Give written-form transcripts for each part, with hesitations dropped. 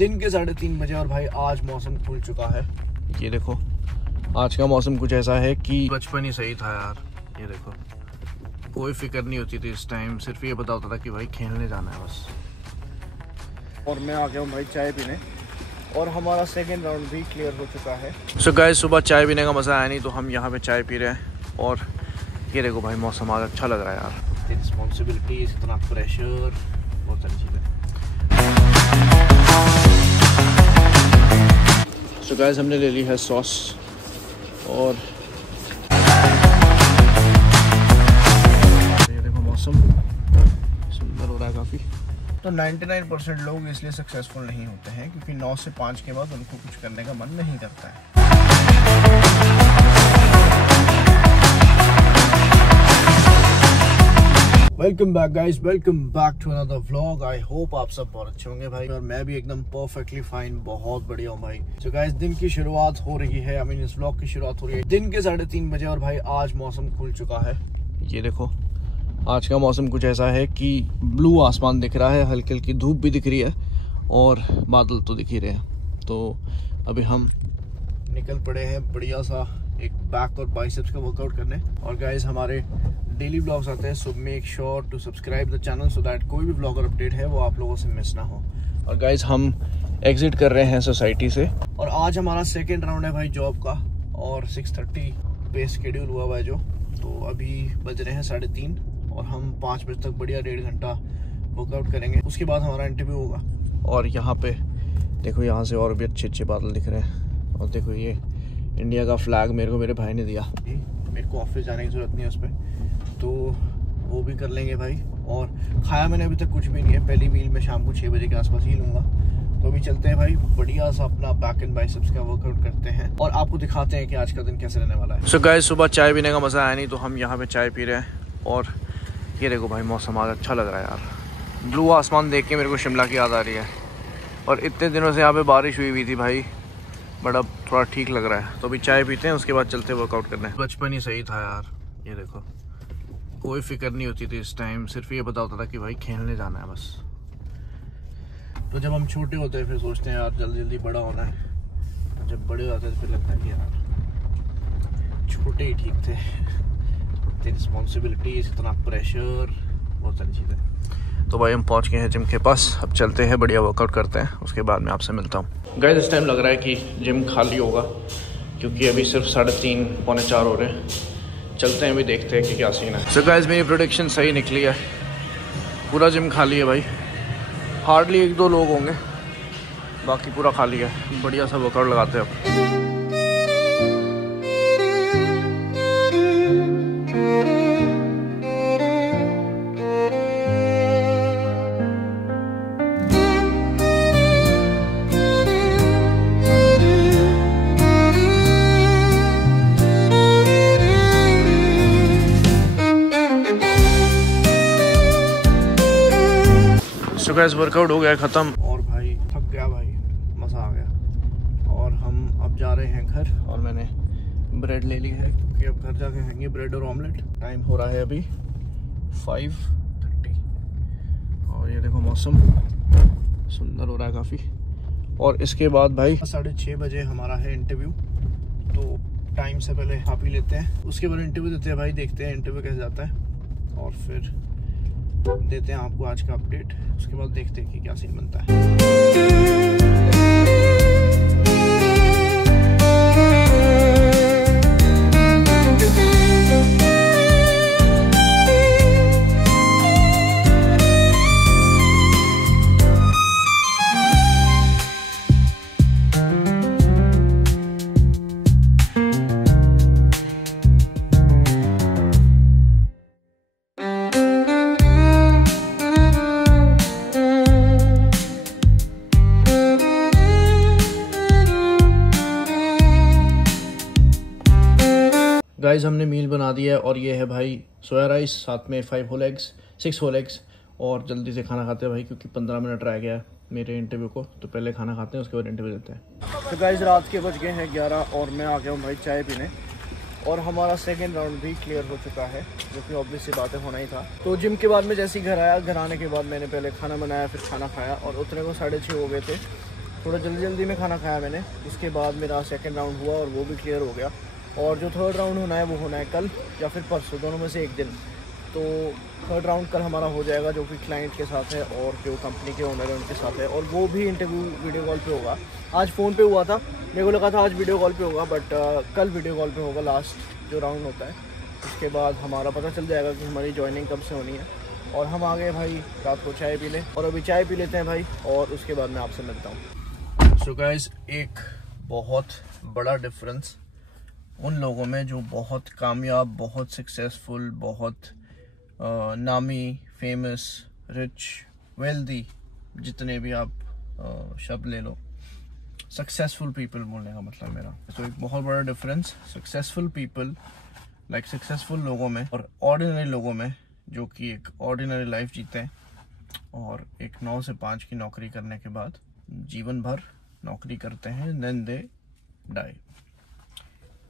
दिन के 3:30 बजे और भाई आज मौसम खुल चुका है। ये देखो आज का मौसम कुछ ऐसा है कि बचपन ही सही था यार। ये देखो कोई फिक्र नहीं होती थी इस टाइम, सिर्फ ये पता होता था कि भाई खेलने जाना है बस। और मैं आ गया हूँ भाई चाय पीने और हमारा सेकेंड राउंड भी क्लियर हो चुका है। सो गाइस सुबह चाय पीने का मज़ा आया नहीं तो हम यहाँ पे चाय पी रहे हैं और ये देखो भाई मौसम आज अच्छा लग रहा है यार। रिस्पॉन्सिबिलिटीज, इतना प्रेशर, बहुत सारी चीज़ें। सो गाइस हमने ले ली है सॉस और ये देखो मौसम सुंदर हो रहा है काफ़ी। तो 99% लोग इसलिए सक्सेसफुल नहीं होते हैं क्योंकि 9 से 5 के बाद उनको कुछ करने का मन नहीं करता है। Welcome back guys, welcome back to another vlog. I hope आप सब बहुत अच्छे होंगे भाई और मैं भी एकदम परफेक्टली फाइन, बहुत बढ़िया हूँ भाई। तो गाइस दिन की शुरुआत हो रही है, इस व्लॉग की शुरुआत हो रही है दिन के 3:30 बजे और भाई आज मौसम खुल चुका है। ये देखो आज का मौसम कुछ ऐसा है कि ब्लू आसमान दिख रहा है, हल्की हल्की धूप भी दिख रही है और बादल तो दिख ही रहे हैं। तो अभी हम निकल पड़े हैं बढ़िया सा एक बैक और बाइसेप्स का वर्कआउट करने। और गाइस हमारे डेली व्लॉग्स आते हैं, so make sure to subscribe the channel so that कोई भी व्लॉगर अपडेट है वो आप लोगों से मिस ना हो। और गाइस हम एग्जिट कर रहे हैं सोसाइटी से और आज हमारा सेकेंड राउंड है भाई जॉब का और 6:30 पे शेड्यूल हुआ है जो। तो अभी बज रहे हैं 3:30 और हम 5 बजे तक बढ़िया 1.5 घंटा वर्कआउट करेंगे, उसके बाद हमारा इंटरव्यू होगा। और यहाँ पे देखो यहाँ से और भी अच्छे अच्छे बादल दिख रहे हैं और देखो ये इंडिया का फ्लैग मेरे को मेरे भाई ने दिया। मेरे को ऑफिस जाने की ज़रूरत नहीं है उस पर, तो वो भी कर लेंगे भाई। और खाया मैंने अभी तक कुछ भी नहीं है, पहली मील में शाम को 6 बजे के आसपास ही लूँगा। तो अभी चलते हैं भाई बढ़िया सा अपना बैक एंड बाइसेप्स का वर्कआउट करते हैं और आपको दिखाते हैं कि आज का दिन कैसे रहने वाला है। सो गाइस सुबह चाय पीने का मज़ा आया नहीं तो हम यहाँ पे चाय पी रहे हैं और ये देखो भाई मौसम आज अच्छा लग रहा है यार। ब्लू आसमान देख के मेरे को शिमला की याद आ रही है और इतने दिनों से यहाँ पे बारिश हुई थी भाई, बड़ा थोड़ा ठीक लग रहा है। तो अभी चाय पीते हैं, उसके बाद चलते वर्कआउट करने। बचपन ही सही था यार। ये देखो कोई फिक्र नहीं होती थी इस टाइम, सिर्फ ये पता होता था कि भाई खेलने जाना है बस। तो जब हम छोटे होते हैं फिर सोचते हैं यार जल्दी जल्दी बड़ा होना है, जब बड़े होते हैं फिर लगता है कि यार छोटे ही ठीक थे, इतनी रिस्पॉन्सिबिलिटीज, इतना प्रेशर, बहुत सारी चीज़ें। तो भाई हम पहुंच गए हैं जिम के पास, अब चलते हैं बढ़िया वर्कआउट करते हैं, उसके बाद मैं आपसे मिलता हूँ। गाइस इस टाइम लग रहा है कि जिम खाली होगा क्योंकि अभी सिर्फ 3:30 पौने 4 हो रहे हैं। चलते हैं अभी देखते हैं कि क्या सीन है। सो गाइस मेरी प्रेडिक्शन सही निकली है, पूरा जिम खाली है भाई, हार्डली 1-2 लोग होंगे, बाकी पूरा खाली है। बढ़िया सा वर्कआउट लगाते हैं अब। तो गाइस वर्कआउट हो गया ख़त्म और भाई थक गया भाई, मज़ा आ गया। और हम अब जा रहे हैं घर और मैंने ब्रेड ले ली है क्योंकि अब घर जाके खाएंगे ब्रेड और ऑमलेट। टाइम हो रहा है अभी 5:30 और ये देखो मौसम सुंदर हो रहा है काफ़ी। और इसके बाद भाई 6:30 बजे हमारा है इंटरव्यू, तो टाइम से पहले खा पी लेते हैं, उसके बाद इंटरव्यू देते हैं भाई, देखते हैं इंटरव्यू कैसे जाता है और फिर देते हैं आपको आज का अपडेट, उसके बाद देखते हैं कि क्या सीन बनता है। गाइस हमने मील बना दिया है और ये है भाई सोया राइस, साथ में 6 होल एग्स और जल्दी से खाना खाते हैं भाई क्योंकि 15 मिनट रह गया है मेरे इंटरव्यू को। तो पहले खाना खाते हैं, उसके बाद इंटरव्यू देते हैं। तो गाइस रात के बज गए हैं 11 और मैं आ गया हूँ भाई चाय पीने और हमारा सेकेंड राउंड भी क्लियर हो चुका है, जो कि ऑब्वियस सी बातें होना ही था। तो जिम के बाद में जैसे ही घर आया, घर आने के बाद मैंने पहले खाना बनाया, फिर खाना खाया और उतने को 6:30 हो गए थे। थोड़ा जल्दी में खाना खाया मैंने। उसके बाद मेरा सेकंड राउंड हुआ और वो भी क्लियर हो गया। और जो थर्ड राउंड होना है वो होना है कल या फिर परसों, दोनों में से एक दिन। तो थर्ड राउंड कल हमारा हो जाएगा, जो कि क्लाइंट के साथ है और जो कंपनी के ओनर है उनके साथ है। और वो भी इंटरव्यू वीडियो कॉल पे होगा। आज फ़ोन पे हुआ था, मेरे को लगा था आज वीडियो कॉल पे होगा, बट कल वीडियो कॉल पे होगा लास्ट जो राउंड होता है। उसके बाद हमारा पता चल जाएगा कि हमारी जॉइनिंग कब से होनी है। और हम आ गए भाई रात को चाय पी लें, और अभी चाय पी लेते हैं भाई, और उसके बाद मैं आपसे मिलता हूँ। सो गाइस, एक बहुत बड़ा डिफरेंस उन लोगों में जो बहुत कामयाब, बहुत सक्सेसफुल, बहुत नामी, फेमस, रिच, वेल्दी, जितने भी आप शब्द ले लो, सक्सेसफुल पीपल बोलने का मतलब मेरा। तो एक बहुत बड़ा difference successful people, like successful लोगों में और ऑर्डिनरी लोगों में, जो कि एक ऑर्डिनरी लाइफ जीते हैं और एक 9 से 5 की नौकरी करने के बाद जीवन भर नौकरी करते हैं, देन दे डाई।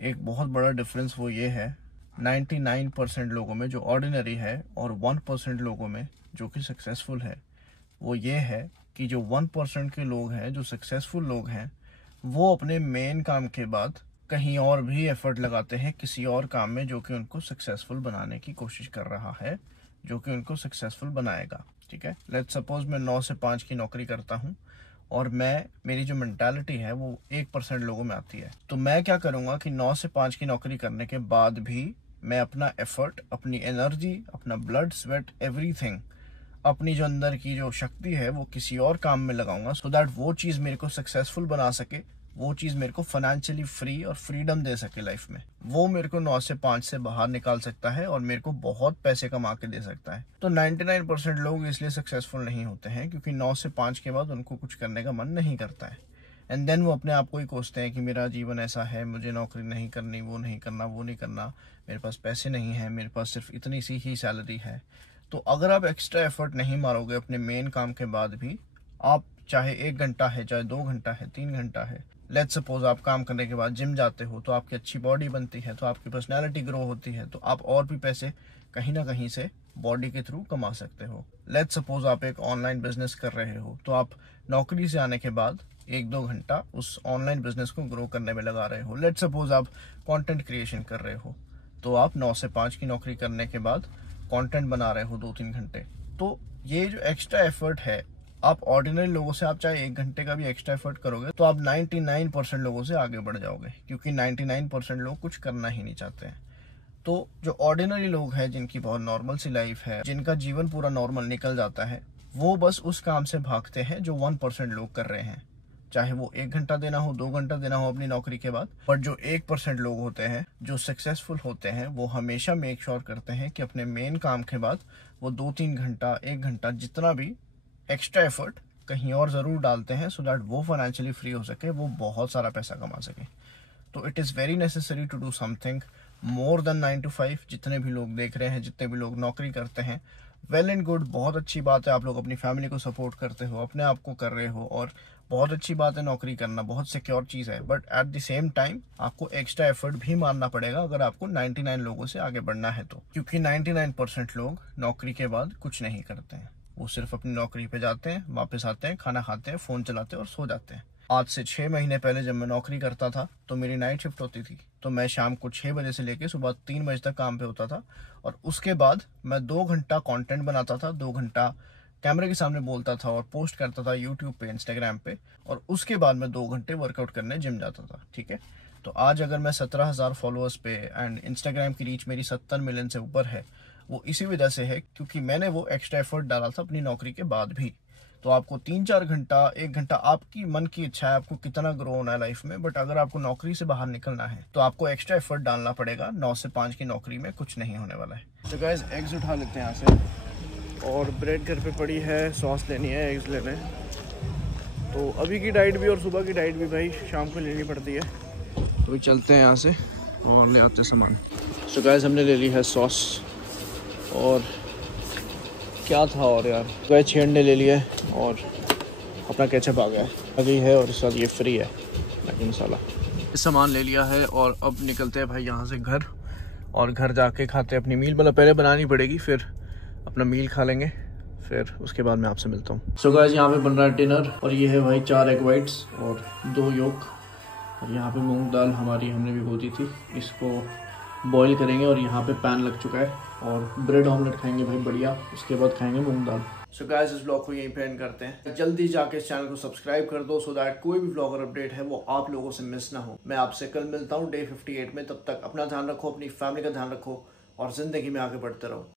एक बहुत बड़ा डिफरेंस वो ये है 99% लोगों में जो ऑर्डिनरी है और 1% लोगों में जो कि सक्सेसफुल है, वो ये है कि जो 1% के लोग हैं, जो सक्सेसफुल लोग हैं, वो अपने मेन काम के बाद कहीं और भी एफर्ट लगाते हैं किसी और काम में जो कि उनको सक्सेसफुल बनाने की कोशिश कर रहा है, जो कि उनको सक्सेसफुल बनाएगा। ठीक है, लेट्स सपोज मैं 9 से 5 की नौकरी करता हूँ और मेरी जो मेंटालिटी है वो 1% लोगों में आती है। तो मैं क्या करूँगा कि 9 से 5 की नौकरी करने के बाद भी मैं अपना एफर्ट, अपनी एनर्जी, अपना ब्लड, स्वेट, एवरीथिंग, अपनी जो अंदर की जो शक्ति है वो किसी और काम में लगाऊंगा, सो दैट वो चीज़ मेरे को सक्सेसफुल बना सके, वो चीज़ मेरे को फाइनेंशियली फ्री और फ्रीडम दे सके लाइफ में। वो मेरे को 9 से 5 से बाहर निकाल सकता है और मेरे को बहुत पैसे कमा के दे सकता है। तो 99% लोग इसलिए सक्सेसफुल नहीं होते हैं क्योंकि 9 से 5 के बाद उनको कुछ करने का मन नहीं करता है। एंड देन वो अपने आप को ही कोसते हैं कि मेरा जीवन ऐसा है, मुझे नौकरी नहीं करनी, वो नहीं करना, वो नहीं करना, मेरे पास पैसे नहीं है, मेरे पास सिर्फ इतनी सी ही सैलरी है। तो अगर आप एक्स्ट्रा एफर्ट नहीं मारोगे अपने मेन काम के बाद भी, आप चाहे 1 घंटा है, चाहे 2 घंटा है, 3 घंटा है, लेट्स सपोज आप काम करने के बाद जिम जाते हो तो आपकी अच्छी बॉडी बनती है, तो आपकी पर्सनैलिटी ग्रो होती है, तो आप और भी पैसे कहीं ना कहीं से बॉडी के थ्रू कमा सकते हो। लेट्स सपोज आप एक ऑनलाइन बिजनेस कर रहे हो, तो आप नौकरी से आने के बाद 1-2 घंटा उस ऑनलाइन बिजनेस को ग्रो करने में लगा रहे हो। लेट्स सपोज आप कंटेंट क्रिएशन कर रहे हो, तो आप 9 से 5 की नौकरी करने के बाद कंटेंट बना रहे हो 2-3 घंटे। तो ये जो एक्स्ट्रा एफर्ट है, आप ऑर्डिनरी लोगों से आप चाहे 1 घंटे का भी एक्स्ट्रा एफर्ट करोगे तो आप 99% लोगों से आगे बढ़ जाओगे, क्योंकि 99% लोग कुछ करना ही नहीं चाहते हैं। तो जो ऑर्डिनरी लोग हैं, जिनकी बहुत नॉर्मल सी लाइफ है, जिनका जीवन पूरा नॉर्मल निकल जाता है, वो बस उस काम से भागते हैं जो 1% लोग कर रहे हैं, चाहे वो 1 घंटा देना हो, 2 घंटा देना हो अपनी नौकरी के बाद। बट जो 1% लोग होते हैं जो सक्सेसफुल होते हैं, वो हमेशा मेक श्योर करते हैं कि अपने मेन काम के बाद वो 2-3 घंटा, 1 घंटा, जितना भी एक्स्ट्रा एफर्ट कहीं और ज़रूर डालते हैं, सो दैट वो फाइनेंशियली फ्री हो सके, वो बहुत सारा पैसा कमा सके। तो it is very necessary to do something more than 9 to 5। जितने भी लोग देख रहे हैं, जितने भी लोग नौकरी करते हैं, वेल एंड गुड, बहुत अच्छी बात है, आप लोग अपनी फैमिली को सपोर्ट करते हो, अपने आप को कर रहे हो, और बहुत अच्छी बात है नौकरी करना, बहुत सिक्योर चीज़ है। But at the same time आपको एक्स्ट्रा एफर्ट भी मारना पड़ेगा अगर आपको 99 लोगों से आगे बढ़ना है तो, क्योंकि 99% लोग नौकरी के बाद कुछ नहीं करते हैं। वो सिर्फ अपनी नौकरी पे जाते हैं, वापस आते हैं, खाना खाते हैं, फ़ोन चलाते हैं और सो जाते हैं। आज से 6 महीने पहले जब मैं नौकरी करता था तो मेरी नाइट शिफ्ट होती थी, तो मैं शाम को 6 बजे से लेकर सुबह 3 बजे तक काम पे होता था, और उसके बाद मैं 2 घंटा कंटेंट बनाता था, 2 घंटा कैमरे के सामने बोलता था और पोस्ट करता था यूट्यूब पे, इंस्टाग्राम पे, और उसके बाद मैं 2 घंटे वर्कआउट करने जिम जाता था। ठीक है, तो आज अगर मैं 17,000 फॉलोअर्स पे एंड इंस्टाग्राम की रीच मेरी 70 मिलियन से ऊपर है, वो इसी वजह से है क्योंकि मैंने वो एक्स्ट्रा एफर्ट डाला था अपनी नौकरी के बाद भी। तो आपको 3-4 घंटा, 1 घंटा, आपकी मन की इच्छा है आपको कितना ग्रो होना है लाइफ में, बट अगर आपको नौकरी से बाहर निकलना है तो आपको एक्स्ट्रा एफर्ट डालना पड़ेगा। 9 से 5 की नौकरी में कुछ नहीं होने वाला है। तो गाइस, एग्स उठा लेते हैं यहाँ से, और ब्रेड घर पे पड़ी है, सॉस लेनी है, एग्स लेने हैं। तो अभी की डाइट भी और सुबह की डाइट भी भाई शाम को लेनी पड़ती है। तो चलते हैं यहाँ से और ले आते हैं सामान। तो गाइस, हमने ले ली है सॉस, और क्या था और यार, गए छेड़ने ले लिया है, और अपना केचप आ गया है, आ गई है, और इस साथ ये फ्री है मैगी मसाला। सामान ले लिया है और अब निकलते हैं भाई यहाँ से घर, और घर जाके खाते हैं अपनी मील। मतलब पहले बनानी पड़ेगी, फिर अपना मील खा लेंगे, फिर उसके बाद मैं आपसे मिलता हूँ। सो गाइस यहाँ पे बन रहा है डिनर और ये है भाई 4 एग वाइट्स और 2 योक और यहाँ पे मूंग दाल हमारी हमने भिगो दी थी, इसको बॉईल करेंगे और यहाँ पे पैन लग चुका है और ब्रेड ऑमलेट खाएंगे भाई बढ़िया, उसके बाद खाएंगे मूंग दाल। सो गाइस इस ब्लॉग को यहीं पे एंड करते हैं। जल्दी जाके इस चैनल को सब्सक्राइब कर दो सो दैट कोई भी ब्लॉगर अपडेट है वो आप लोगों से मिस ना हो। मैं आपसे कल मिलता हूँ डे 58 में, तब तक अपना ध्यान रखो, अपनी फैमिली का ध्यान रखो और जिंदगी में आगे बढ़ते रहो।